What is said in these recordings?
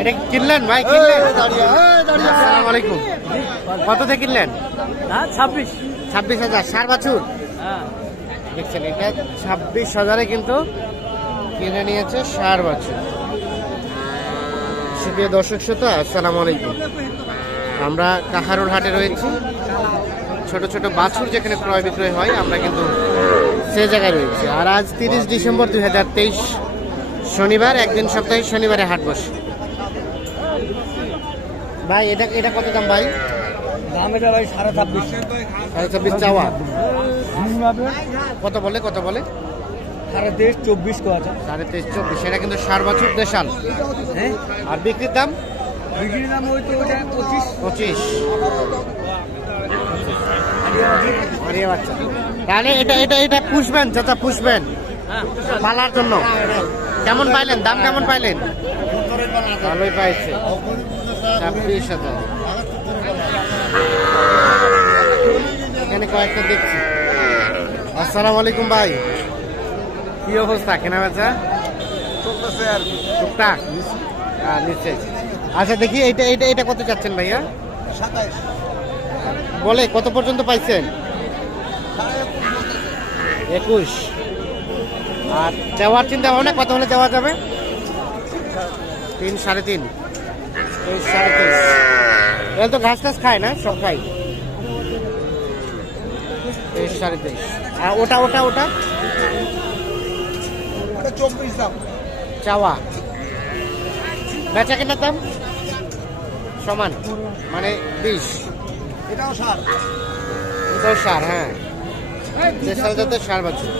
এটা কিনলেন ভাই? কিনলেন? আসসালামু আলাইকুম। কত থেকে কিনলেন? 26,000। 4 বাছুর দেখছেন, এটা 26,000-এ কিন্তু কিনে নিয়েছে 4 বাছুর। সুপ্রিয় দর্শক শ্রোতা, আসসালামু আলাইকুম। আমরা কাহারোল হাটে রয়েছি। ছোট ছোট বাছুর যেখানে ক্রয় বিক্রয় হয়, আমরা কিন্তু সে জায়গায় রয়েছি। আর আজ 30 ডিসেম্বর 2023 শনিবার, একদিন সপ্তাহে শনিবারে হাট বসে। ভাই এটা কত দাম ভাই? দাম এটা ভাই 26.5। 26.5 চাওয়া। কত বলে? 23, 24 কো আছে। 23, 24। সেটা কিন্তু 4 বাছুর দেশাল। হ্যাঁ, আর বিক্রির দাম? বিক্রির দাম ওই তো ওটা 25। আরে বাচ্চা, তাহলে এটা পুষবেন চাচা, পুষবেন পালার জন্য। কেমন পাইলেন? দাম কেমন পাইলেন? ভালোই পাইছে। 26,000। এখানে কয়েকটা দেখছি। আসসালামু আলাইকুম ভাই, কি অবস্থা? কেনা বেচা চলতেছে আর কি, টুকটাক নিচ্ছে। আচ্ছা দেখি, এটা কত চাচ্ছেন ভাইয়া? 27 বলে কত পর্যন্ত পাইছেন? 21। আর দেওয়ার চিন্তা ভাবনা কত হলে দেওয়া যাবে? 3, 3.5। 23, 23। এরা তো ঘাস টাস খায় না? সব খাই। 23, 23.5। আর ওটা 24 দাম চাওয়া। বেচা কেনার দাম সমান, মানে 20। এটাও 60। এটাও 60। হ্যাঁ, দেশাল জাতের 4 বাছুর।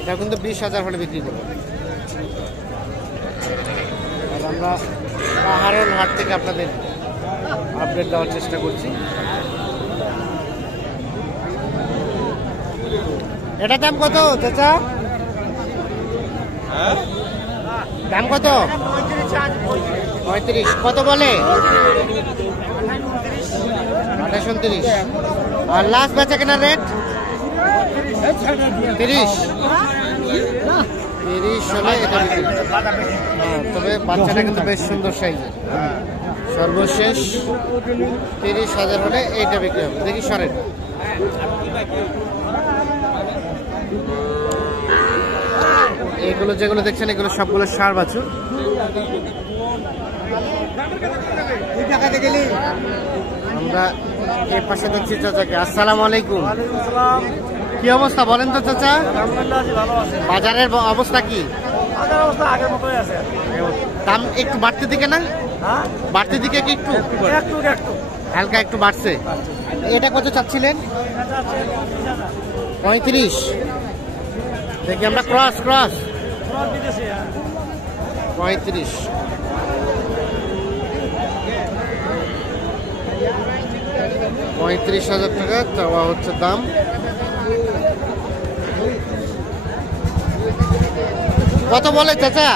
এটা কিন্তু 20,000 হলে বিক্রি করবো। আর আমরা কাহারোল হাট থেকে আপনাদের আপডেট দেওয়ার চেষ্টা করছি। এটা দাম কত চাচা? দাম কত? 35। কত বলে? 28-29। আর লাস্ট বেচা কেনার রেট 30 হলে এটা বিক্রি। হ্যাঁ, তবে বাচ্চাটা কিন্তু বেশ সুন্দর সাইজের। সর্বশেষ 30,000 হলে এইটা বিক্রি হবে। দেখি সরেন। এগুলো যেগুলো দেখছেন, এগুলো সবগুলো 4 বাছুর। আমরা এই পাশে দেখছি চাচাকে। আসসালামু আলাইকুম। কি অবস্থা বলেন তো চাচা? বাজারের অবস্থা কি? আগের মতোই আছে। দাম একটু বাড়তে দিকে না? বাড়তে দিকে কি একটু হালকা একটু বাড়ছে। এটা কত চাচ্ছিলেন? 35। দেখি আমরা ক্রস 35। 35,000 টাকা চাওয়া হচ্ছে দাম। কত বলে চাচা?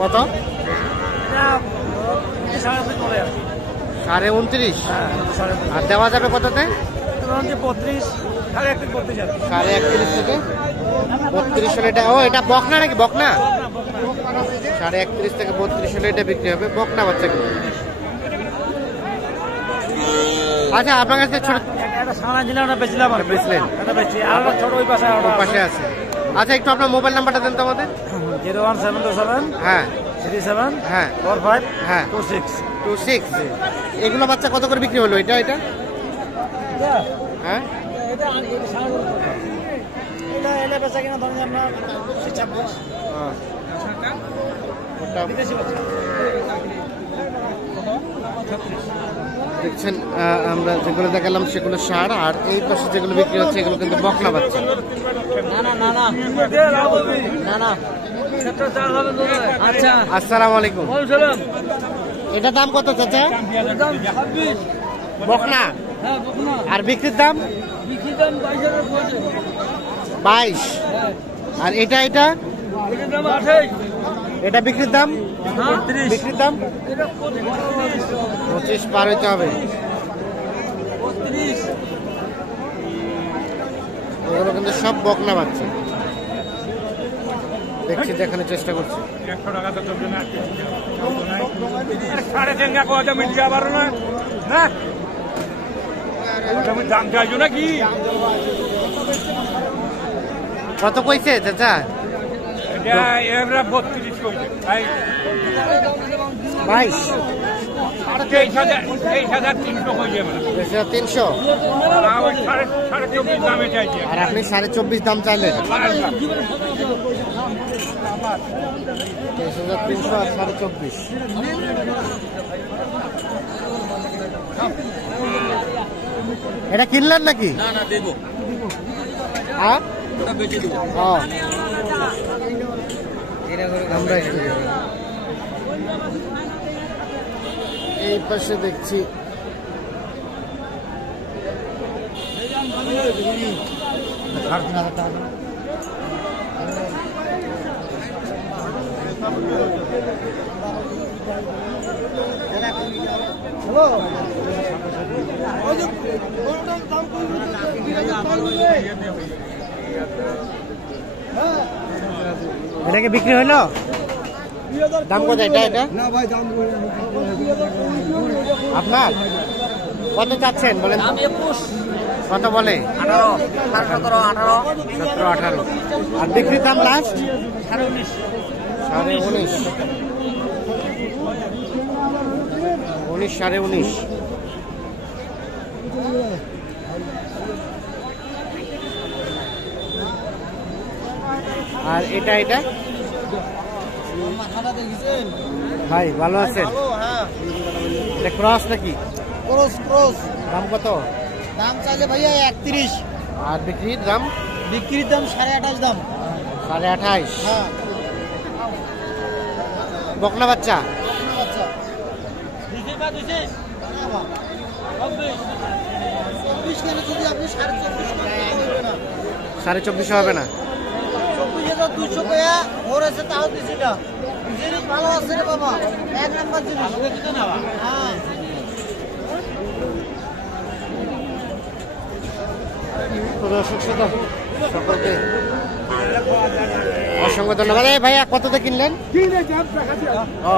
কত? 29.5। আর দেওয়া যাবে কততে? 32, 31 থেকে 32 হলে এটা। ও, এটা বকনা নাকি? বকনা 31 থেকে 32 হলে এটা বিক্রি হবে। বকনা বাচ্চা কি? আচ্ছা, আপনার কাছে ছোট বেচলেন? পাশে আছে। আচ্ছা, একটু আপনার মোবাইল নাম্বারটা দেন তো আমাদের। 01727 হ্যাঁ 37 হ্যাঁ 45 হ্যাঁ 26। এগুলো বাচ্চা কত করে বিক্রি হলো? এটা হ্যাঁ, দেখছেন আমরা যেগুলো দেখালাম সেগুলো 60। আর এই পাশে যেগুলো বিক্রি হচ্ছে এগুলো কিন্তু বকনা বাচ্চা। আচ্ছা, আসসালামু আলাইকুম। এটা দাম কত চাচা? বকনা। আর বিক্রির দাম 22। আর এটা এটা বিক্রির দাম? বিক্রির দাম 25 পার হইতে হবে। এগুলো কিন্তু সব বকনা বাচ্চা। দেখছি, দেখানোর চেষ্টা করছি। 100 টাকা তো চলবে না, সাড়ে তিন টাকা কথা মিলতে পারো না, না তুমি দাম চাইছো নাকি? কত কইছে চাচা? এটা এবার 32 কইছে, 22, 23,300 কইছে মানে 300। ওই সাড়ে 24 দামে চাইছে। আর আপনি 24.5 দাম চাইলেন। 23,300 আর 24.5। এটা কিনলেন নাকি? না না দেবো, হ্যাঁ, ওটা বেচে দেবো। ও, আমরা একটু দেবো। এই পাশে দেখছি এটাকে বিক্রি হইলো? দাম কত এটা? এটা না ভাই দাম আপনার কত চাচ্ছেন বলেন? কত বলে? 18, 17, 18। 17, 18। আর বিক্রির দাম লাস্ট 19.5। 19.5। আর এটা এটা ভাই ভালো আছেন? এটা ক্রস নাকি? Cross cross. দাম কত? দাম চাইলে ভাইয়া 31। আর বিক্রির দাম? বিক্রির দাম 28.5 দাম। 28.5। হ্যাঁ, বকনা বাচ্চা? আচ্ছা। 24 কেন, যদি আপনি 24.5 হবে না। 24.5 হবে না? 24,200 টাকা ওর আছে, তাও দিছি না। জিনিস ভালো আছে রে বাবা, এক নাম্বার জিনিস। হ্যাঁ, তো দর্শক শ্রোতা, সকলকে অসংখ্য ধন্যবাদ। এই ভাইয়া কততে কিনলেন? ও,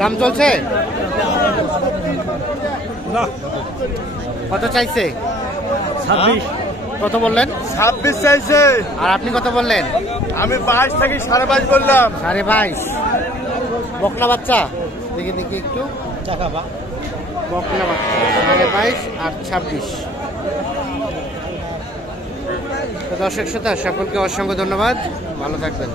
দাম চলছে? কত চাইছে? 26। কত বললেন? 26 চাইছে। আর আপনি কত বললেন? আমি 22 থেকে 22.5 বললাম। 22.5। বকনা বাচ্চা দেখি দেখি একটু। বকনা বাচ্চা 22.5 আর 26। তো দর্শক শ্রোতা, সকলকে অসংখ্য ধন্যবাদ, ভালো থাকবেন।